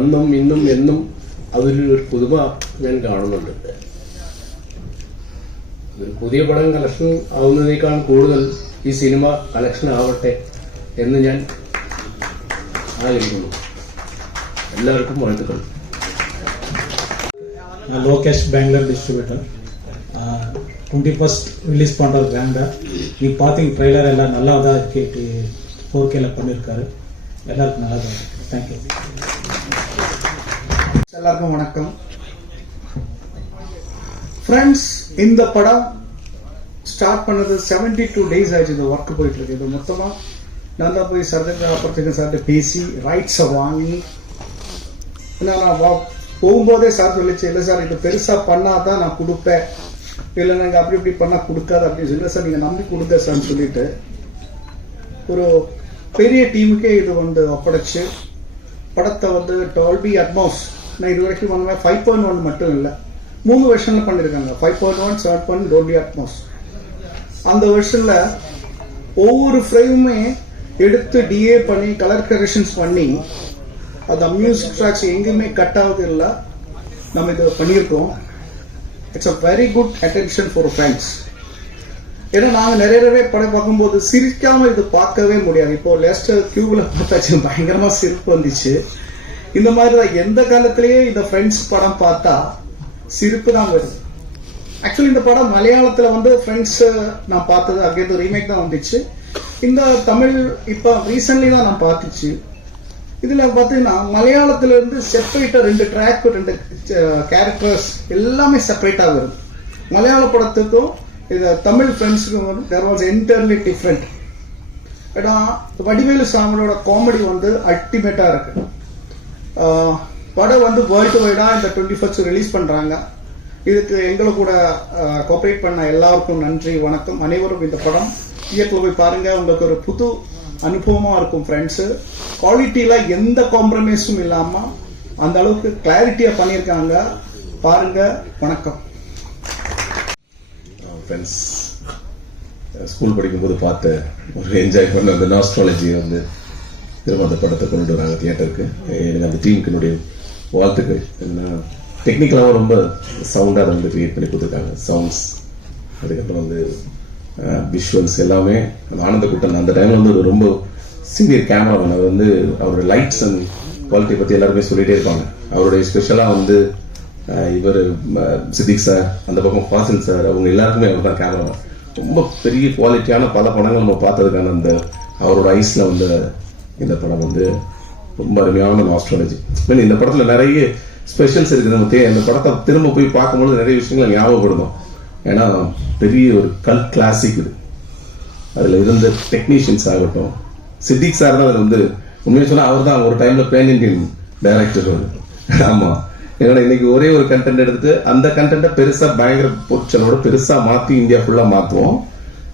അന്നും ഇന്നും എന്നും അതിലൊരു പുതുമ ഞാൻ കാണുന്നുണ്ട്. ഒരു പുതിയ പടം കളക്ഷൻ ആവുന്നതിനേക്കാൾ കൂടുതൽ ഈ സിനിമ കളക്ഷൻ ആവട്ടെ എന്ന് ഞാൻ ആഗ്രഹിക്കുന്നു. எல்லாருக்கும் வாழ்த்துக்கள். Lokesh Bangalore distributor 21st release பண்ணுற கிராண்டாக நீங்கள் பார்த்தீங்க ட்ரெய்லர் எல்லாம் நல்லா தான் இருக்கு. 4Kல பண்ணியிருக்காரு. எல்லாருக்கும் நல்லா தான் இருக்கு. தேங்க்யூ. எல்லாருக்கும் வணக்கம். ஃப்ரெண்ட்ஸ், இந்த படம் ஸ்டார்ட் பண்ணது 72 days ஆயிடுச்சு. இந்த ஒர்க் போயிட்டு இருக்கு. இது மொத்தமாக நான் தான் போய் சர்டிஃபிகேட் சார்கிட்ட பேசி ரைட்ஸை வாங்கி நான் போகும்போதே சார் சொல்லிச்சு, இல்லை சார் இது பெருசாக பண்ணால் தான் நான் கொடுப்பேன், இல்லை நாங்கள் அப்படி இப்படி பண்ணால் கொடுக்காது அப்படின்னு சொல்லி, சார் நீங்கள் நம்பி கொடுங்க சார்னு சொல்லிட்டு ஒரு பெரிய டீமுக்கே இது ஒப்படைச்சு படத்தை டால்பி அட்மாஸ் நான் இது வரைக்கும் பண்ணுவேன். 5.1 மட்டும் இல்லை, 3 வெர்ஷனில் பண்ணியிருக்காங்க. 5.1, 7.1, டால்பி அட்மாஸ். அந்த வெர்ஷனில் ஒவ்வொரு ஃப்ரேமுமே எடுத்து டிஏ பண்ணி கலர் கரெக்ஷன்ஸ் பண்ணி அந்த மியூசிக் ட்ராக்ஸ் எங்கேயுமே கட் ஆகுது இல்லை, நம்ம இதை பண்ணியிருக்கோம். It's a very good attention for friends. ஏன்னா நாங்கள் நிறைய படம் பார்க்கும்போது சிரிக்காமல் இது பார்க்கவே முடியாது. இப்போ லேஸ்டர் கியூவில் பார்த்தாச்சு, பயங்கரமாக சிரிப்பு வந்துச்சு. இந்த மாதிரி தான் எந்த காலத்திலேயே இந்த ஃப்ரெண்ட்ஸ் படம் பார்த்தா சிரிப்பு தான் வருது. ஆக்சுவலி இந்த படம் மலையாளத்தில் ஃப்ரெண்ட்ஸ் நான் பார்த்தது அங்கேருந்து ரீமேக் தான் வந்துச்சு. இந்த தமிழ் இப்போ ரீசன்ட்லி தான் நான் பார்த்துச்சு. இதில் பார்த்தீங்கன்னா மலையாளத்திலிருந்து செப்பரேட்டாக 2 ட்ராக் 2 கேரக்டர்ஸ் எல்லாமே செப்பரேட்டாக வருது. மலையாள படத்துக்கும் இது தமிழ் ஃப்ரெண்ட்ஸுக்கும் தேர் வாஸ் என்டையர்லி டிஃப்ரெண்ட். ஏன்னா வடிவேலு சாமியோட காமெடி அல்டிமேட்டாக இருக்கு. படம் வேர்ல்டு வைடாக இந்த 21st ரிலீஸ் பண்ணுறாங்க. இதுக்கு எங்களை கூட கோஆப்ரேட் பண்ண எல்லாருக்கும் நன்றி, வணக்கம். அனைவரும் இந்த படம் தியேட்டரில் போய் பாருங்கள். உங்களுக்கு ஒரு புது அனுபவமாக இருக்கும். ஃப்ரெண்ட்ஸு குவாலிட்டியில் எந்த காம்ப்ரமைஸும் இல்லாமல் அந்த அளவுக்கு கிளாரிட்டியாக பண்ணியிருக்காங்க. பாருங்கள். வணக்கம். ஃப்ரெண்ட்ஸ், ஸ்கூல் படிக்கும்போது பார்த்து ஒரு என்ஜாய் பண்ண அந்த நாஸ்ட்ராலஜியை திரும்ப அந்த படத்தை கொண்டு வராங்க தியேட்டருக்கு. எனக்கு அந்த டீமுக்கு என்னுடைய வாழ்த்துக்கள். என்ன டெக்னிக்கலாகவும் ரொம்ப சவுண்டாக அதை கிரியேட் பண்ணி கொடுத்துருக்காங்க. சவுண்ட்ஸ், அதுக்கப்புறம் விஷுவல்ஸ் எல்லாமே. ஆனந்த கூட்டம் அந்த டைமில் ஒரு ரொம்ப சீனியர் கேமராமேன். அவர் அவரோட லைட்ஸ் அண்ட் குவாலிட்டி பற்றி எல்லாருமே சொல்லிகிட்டே இருப்பாங்க. அவருடைய ஸ்பெஷலாக இவர் சித்திக் சார், அந்த பக்கம் ஃபாசில் சார், அவங்க எல்லாருக்குமே அவர் தான் கேமராமேன். ரொம்ப பெரிய குவாலிட்டியான பல படங்கள் நம்ம பார்த்ததுக்கான அந்த அவரோட ஐஸில் இந்த படம் ரொம்ப அருமையான ஆஸ்ட்ராலஜி. இந்த படத்தில் நிறைய ஸ்பெஷல்ஸ் இருக்குது. நம்ம அந்த படத்தை திரும்ப போய் பார்க்கும்போது நிறைய விஷயங்களை ஞாபகப்படுத்தும். ஏன்னா பெரிய ஒரு கல் கிளாசிக் இது. அதில் இருந்த டெக்னீஷியன்ஸ் ஆகட்டும், சித்திக் சார் தான் அதில் உண்மையை சொன்னால் அவர் தான் ஒரு டைமில் பேன் இண்டியன் டைரக்டர். ஆமாம், என்னோட இன்னைக்கு ஒரே ஒரு கண்டென்ட் எடுத்துட்டு அந்த கண்டென்ட்டை பெருசாக பயங்கர பொருட்களோட பெருசாக மாற்றி இந்தியா ஃபுல்லாக மாற்றுவோம்.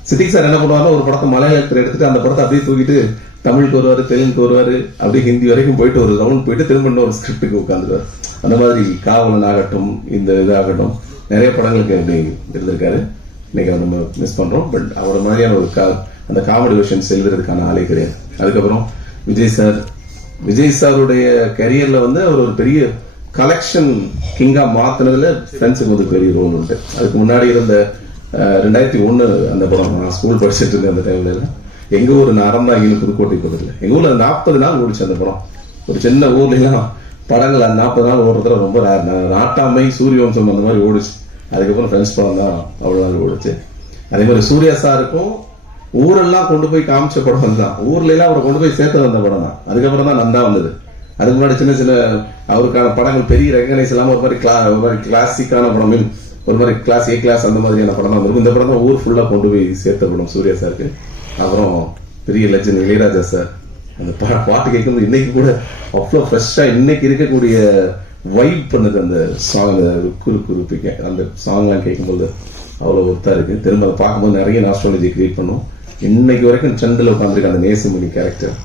சித்திக் சார் என்ன பண்ணுவாங்க, ஒரு படத்தை மலையாளத்தில் எடுத்துட்டு அந்த படத்தை அப்படியே தூக்கிட்டு தமிழுக்கு வருவார், தெலுங்குக்கு வருவார், அப்படியே ஹிந்தி வரைக்கும் போயிட்டு ஒரு ரவுண்ட் போயிட்டு திரும்ப ஒரு ஸ்கிரிப்டுக்கு உட்காந்துருவார். அந்த மாதிரி காவலன் ஆகட்டும், இந்த இதாகட்டும், நிறைய படங்களுக்கு அப்படி இருந்திருக்காரு. இன்னைக்கு அதை நம்ம மிஸ் பண்றோம். பட் அவரை மாதிரியான ஒரு அந்த காமெடி வெர்ஷன்ஸ் எழுதுறதுக்கான ஆளே கிடையாது. அதுக்கப்புறம் விஜய் சாருடைய கரியர்ல அவர் ஒரு பெரிய கலெக்ஷன் கிங்கா மாத்தினதுல ஃப்ரெண்ட்ஸுக்கு பெரிய ரோல் உண்டு. அதுக்கு முன்னாடி இருந்த 2001 அந்த படம் நான் ஸ்கூல் படிச்சுட்டு இருந்தேன். அந்த டைம்ல எங்க ஊர் அறந்தாங்கின்னு புதுக்கோட்டை பக்கத்துல எங்க ஊர்ல 40 நாள் ஓடிச்சு அந்த படம். ஒரு சின்ன ஊர்ல எல்லாம் படங்கள் 40 நாள் ஓடுறதுல ரொம்ப ரேர். நாட்டாமை, சூரியவம்சம் அந்த மாதிரி ஓடிச்சு. அதுக்கப்புறம் ஃப்ரெண்ட்ஸ் படம் தான் அவ்வளோ நாள் ஓடிச்சு. அதே மாதிரி சூர்யா சாருக்கும் ஊரெல்லாம் கொண்டு போய் காமிச்ச படம் தான். ஊர்ல எல்லாம் அவரை கொண்டு போய் சேர்த்து வந்த படம் தான். அதுக்கப்புறம் தான் நந்தா வந்தது. அதுக்கு முன்னாடி சின்ன சின்ன அவருக்கான படங்கள் பெரிய ரெகனைஸ் இல்லாமல் ஒரு மாதிரி கிளாசிக்கான படம், ஒரு மாதிரி கிளாஸ் A கிளாஸ் அந்த மாதிரியான படம் தான் இருக்கும். இந்த படம் தான் ஊர் ஃபுல்லாக கொண்டு போய் சேர்த்த படம் சூர்யா சாருக்கு. அப்புறம் பெரிய லெஜண்ட் இளையராஜா சார். அந்த பாட்டு கேட்கும்போது இன்னைக்கு கூட அவ்வளோ ஃப்ரெஷ்ஷாக இன்னைக்கு இருக்கக்கூடிய வைப் பண்ணுது அந்த சாங். குறுப்பிக்க அந்த சாங்லாம் கேட்கும்போது அவ்வளோ ஒர்த்தாக இருக்குது. திரும்ப அதை பார்க்கும்போது நிறைய நாஸ்ட்ராலஜி கிரியேட் பண்ணும். இன்னைக்கு வரைக்கும் ட்ரெண்டில் உட்காந்துருக்கு அந்த நேசமணி கேரக்டர்.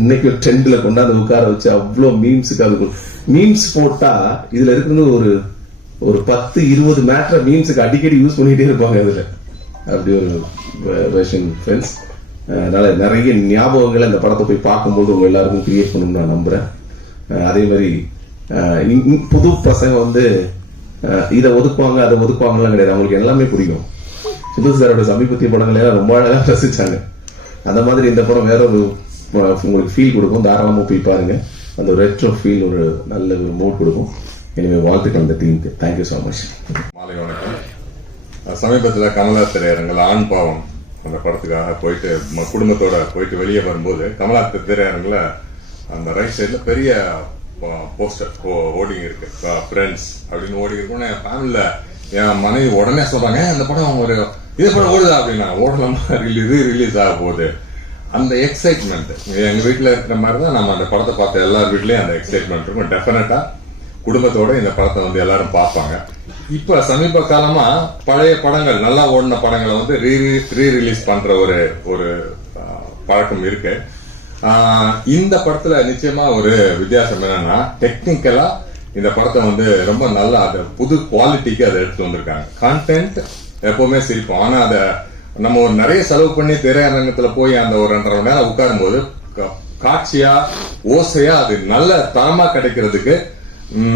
இன்னைக்கு ட்ரெண்டில் கொண்டாந்து உட்கார வச்சு அவ்வளோ மீம்ஸுக்கு அது மீம்ஸ் போட்டால் இதில் இருக்கிறது ஒரு 10-20 மேட்டரை மீம்ஸுக்கு அடிக்கடி யூஸ் பண்ணிகிட்டே இருப்பாங்க. அதில் அப்படி ஒரு வெர்ஷன் ஃப்ரெண்ட்ஸ். அதனால நிறைய ஞாபகங்களை இந்த படத்தை போய் பார்க்கும்போது உங்க எல்லாருக்கும் கிரியேட் பண்ணணும்னு நான் நம்புறேன். அதே மாதிரி புது பசங்க வந்து இதை ஒதுக்குவாங்க அதை ஒதுக்குவாங்கலாம் கிடையாது, அவங்களுக்கு எல்லாமே பிடிக்கும். சிந்து சாரோட சமீபத்திய படங்கள் எல்லாம் ரொம்ப அழகாக ரசிச்சாங்க. அந்த மாதிரி இந்த படம் வேற ஒரு உங்களுக்கு ஃபீல் கொடுக்கும். தாராளமாக போய் பாருங்க. அந்த ஒரு ரெட்ரோ ஃபீல், ஒரு நல்ல ஒரு மூட் கொடுக்கும். எனவே வாழ்த்துக்கள் அந்த டீமுக்கு. Thank you so much. மாலை வணக்கம். சமீபத்தில் கமலா திரையரங்கில் ஆண் பாவம் அந்த படத்துக்காக போயிட்டு குடும்பத்தோட போயிட்டு வெளியே வரும்போது கமலா திரையரங்கில் அந்த ரைட் சைடில் பெரிய போஸ்டர் ஓடிங் இருக்கு, ஃப்ரெண்ட்ஸ் அப்படின்னு ஓடி இருக்கும். என் ஃபேமிலியில் என் மனைவி உடனே சொல்றாங்க, அந்த படம் ஒரு இதே படம் ஓடுதா அப்படின்னா, ஓடலாமா, ரிலீஸ் ஆக போகுது. அந்த எக்ஸைட்மெண்ட் எங்க வீட்டில் இருக்கிற மாதிரி தான் நம்ம அந்த படத்தை பார்த்த எல்லார் வீட்லயும் அந்த எக்ஸைட்மெண்ட் இருக்கும். டெஃபினட்டா குடும்பத்தோட இந்த படத்தை வந்து எல்லாரும் பார்ப்பாங்க. இப்ப சமீப காலமா பழைய படங்கள், நல்லா ஓடின படங்களை வந்து ரீ ரிலீஸ் பண்ற ஒரு பழக்கம் இருக்கு. இந்த படத்துல நிச்சயமா ஒரு வித்தியாசம் என்னன்னா, டெக்னிக்கலா இந்த படத்தை வந்து ரொம்ப நல்லா புது குவாலிட்டிக்கு அதை எடுத்து வந்திருக்காங்க. கான்டென்ட் எப்பவுமே சிரிப்போம், ஆனா அதை நம்ம நிறைய செலவு பண்ணி திரையரங்கத்துல போய் அந்த ஒரு 2.5 மணி நேரம் உட்காரும் போது காட்சியா ஓசையா அது நல்ல தரமா கிடைக்கிறதுக்கு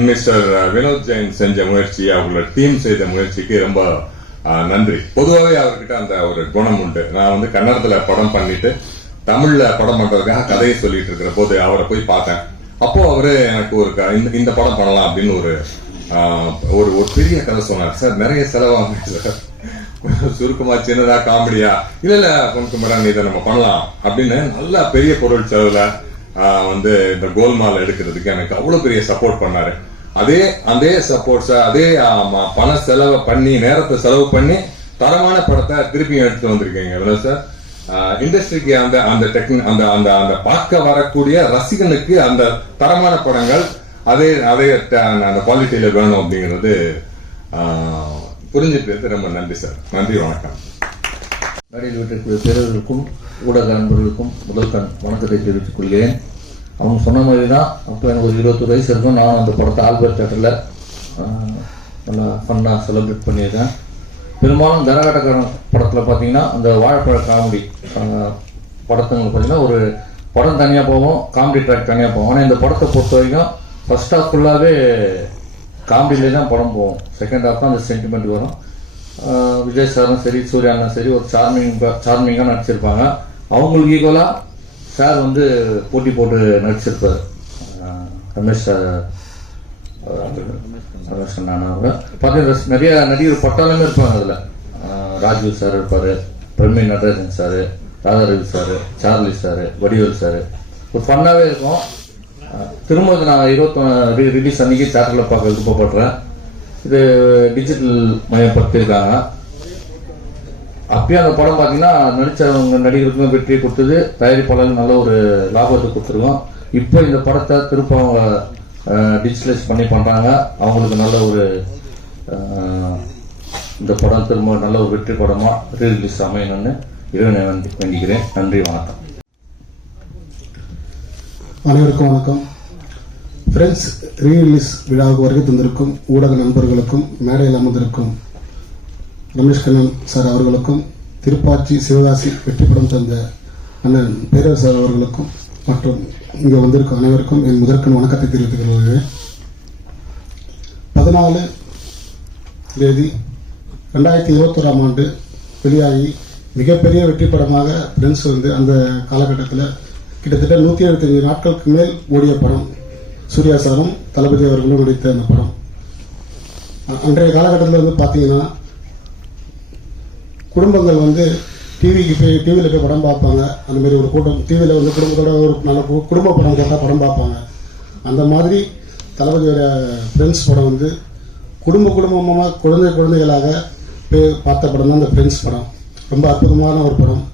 மிஸ்டர் வினோத் ஜெயின் செஞ்ச முயற்சி, அவங்களோட டீம் செய்த முயற்சிக்கு ரொம்ப நன்றி. பொதுவாகவே அவர்கிட்ட அந்த ஒரு குணம் உண்டு. நான் வந்து கன்னடத்துல படம் பண்ணிட்டு தமிழ்ல படம் பண்றதுக்காக கதையை சொல்லிட்டு இருக்கிற போது அவரை போய் பார்த்தேன். அப்போ அவரு எனக்கு ஒரு இந்த படம் பண்ணலாம் அப்படின்னு ஒரு பெரிய கதை சொன்னார். சார் நிறைய செலவாகுது சார், சுருக்கமா சின்னதா காமெடியா, இல்ல கொஞ்சம் மேடம் இதை நம்ம பண்ணலாம் அப்படின்னு நல்ல பெரிய பொருள் செலவுல வந்து இந்த கோல்மால் எடுக்கிறதுக்கு எனக்கு அவ்வளவு பெரிய சப்போர்ட் பண்ணாரு. அதே சப்போர்ட்ஸ அதே பண செலவை பண்ணி நேரத்தை செலவு பண்ணி தரமான படத்தை திருப்பி எடுத்து வந்திருக்கீங்க வினோத் சார். இண்டஸ்ட்ரிக்கு அந்த பார்க்க வரக்கூடிய ரசிகனுக்கு அந்த தரமான படங்கள் அதே அந்த குவாலிட்டியில வேணும் அப்படிங்கிறது புரிஞ்சுட்டு ரொம்ப நன்றி சார். நன்றி, வணக்கம். மேடையில் வீட்டிற்குரிய பேரவர்களுக்கும் ஊடக நண்பர்களுக்கும் முதல் வணக்கத்தை தெரிவித்துக் கொள்கிறேன். அவங்க சொன்ன மாதிரி தான், அப்போ எனக்கு ஒரு 21 வயசு இருக்கும். நான் அந்த படத்தை ஆல்பர்ட் தேட்டரில் நல்லா ஃபன்னாக செலிப்ரேட் பண்ணியிருக்கேன். பெரும்பாலும் கரகாட்டக்காரன் படத்தில் பார்த்தீங்கன்னா அந்த வாழைப்பழ காமெடி படத்துங்களை பார்த்தீங்கன்னா ஒரு படம் தனியாக போவோம், காமெடி ட்ராக் தனியாக போவோம். ஆனால் இந்த படத்தை பொறுத்த வரைக்கும் ஃபர்ஸ்ட் ஹாஃப் ஃபுல்லாகவே காமெடியிலே தான் படம் போவோம். செகண்ட் ஹாஃப் தான் அந்த சென்டிமெண்ட் வரும். விஜய் சாரும் சரி, சூர்யா அண்ணா சரி, ஒரு சார்மிங்காக நடிச்சிருப்பாங்க. அவங்களுக்கு ஈக்குவலாக சார் வந்து போட்டி போட்டு நடிச்சிருப்பார். ரமேஷ் அண்ணா அவங்க பார்த்தீங்கன்னா நிறைய நடிகர் பட்டாளமே இருப்பாங்க. அதில் ராஜீவ் சார் இருப்பார், Prameen Natarajan sir, Radharavi sir, Charlie sir, Vadivel sir. ஒரு ஃபன்னாகவே இருக்கும். திரும்ப நான் 21 ரிலீஸ் அன்னைக்கு தேட்டரில் பார்க்க விருப்பப்படுறேன். இது டிஜிட்டல் மயப்படுத்தியிருக்காங்க. அப்பயும் அந்த படம் பார்த்தீங்கன்னா நடிச்சவங்க நடிகருக்கும் வெற்றியை கொடுத்தது, தயாரிப்பாளர்கள் நல்ல ஒரு லாபத்தை கொடுத்துருக்கோம். இப்போ இந்த படத்தை திரும்ப அவங்க டிஜிட்டலைஸ் பண்ணி பண்ணுறாங்க. அவங்களுக்கு நல்ல ஒரு இந்த படம் திரும்ப நல்ல ஒரு வெற்றி படமாக ரீரிலீஸ் அமையணும்னு இறைவனை வேண்டிக்கிறேன். நன்றி, வணக்கம். அனைவருக்கும் வணக்கம். ஃப்ரெண்ட்ஸ் ரீரிலீஸ் விழாவுக்கு வருகை தந்திருக்கும் ஊடக நண்பர்களுக்கும், மேடையில் அமர்ந்திருக்கும் ரமேஷ் கண்ணன் சார் அவர்களுக்கும், திருப்பாச்சி சிவகாசி வெற்றி படம் தந்த அண்ணன் பேரர் சார் அவர்களுக்கும் மற்றும் இங்கே வந்திருக்கும் அனைவருக்கும் என் முதற்கண் வணக்கத்தை தெரிவித்துக் கொள்கிறேன். 14 தேதி 2021ஆம் ஆண்டு வெளியாகி மிகப்பெரிய வெற்றி படமாக ஃப்ரெண்ட்ஸ் வந்து அந்த காலகட்டத்தில் கிட்டத்தட்ட 175 நாட்களுக்கு மேல் ஓடிய படம். சூர்யா சாரும் தளபதி அவர்களும் நடித்த அந்த படம். அன்றைய காலகட்டத்தில் வந்து பார்த்தீங்கன்னா குடும்பங்கள் வந்து டிவியில் போய் படம் பார்ப்பாங்க. அந்த மாதிரி ஒரு கூட்டம் டிவியில் வந்து குடும்பத்தோட ஒரு நல்ல குடும்ப படம் போட்டால் படம் பார்ப்பாங்க. அந்த மாதிரி தளபதியோட ஃப்ரெண்ட்ஸ் படம் வந்து குடும்பமாக குழந்தைகளாக போய் பார்த்த படம் தான் அந்த ஃப்ரெண்ட்ஸ் படம். ரொம்ப அற்புதமான ஒரு படம்.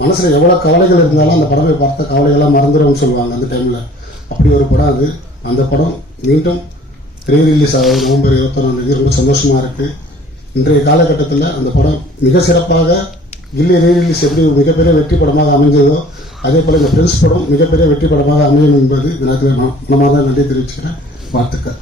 மனசில் எவ்வளோ கவலைகள் இருந்தாலும் அந்த படத்தை பார்த்த கவலைகள்லாம் மறந்துடும்னு சொல்லுவாங்க அந்த டைமில். அப்படி ஒரு படம் அது. அந்த படம் மீண்டும் ரீரிலீஸ் ஆகுது நவம்பர் 21ஆம். ரொம்ப சந்தோஷமாக இருக்குது. இன்றைய காலகட்டத்தில் அந்த படம் மிக சிறப்பாக கில்லி ரீரிலீஸ் எப்படி மிகப்பெரிய வெற்றி படமாக அமைஞ்சதோ அதே போல் இந்த ஃப்ரெண்ட்ஸ் படம் மிகப்பெரிய வெற்றி படமாக அமையும் என்பது எனக்கு மனமார்ந்த நன்றி தெரிவிச்சுக்கிறேன். வாழ்த்துக்கள்.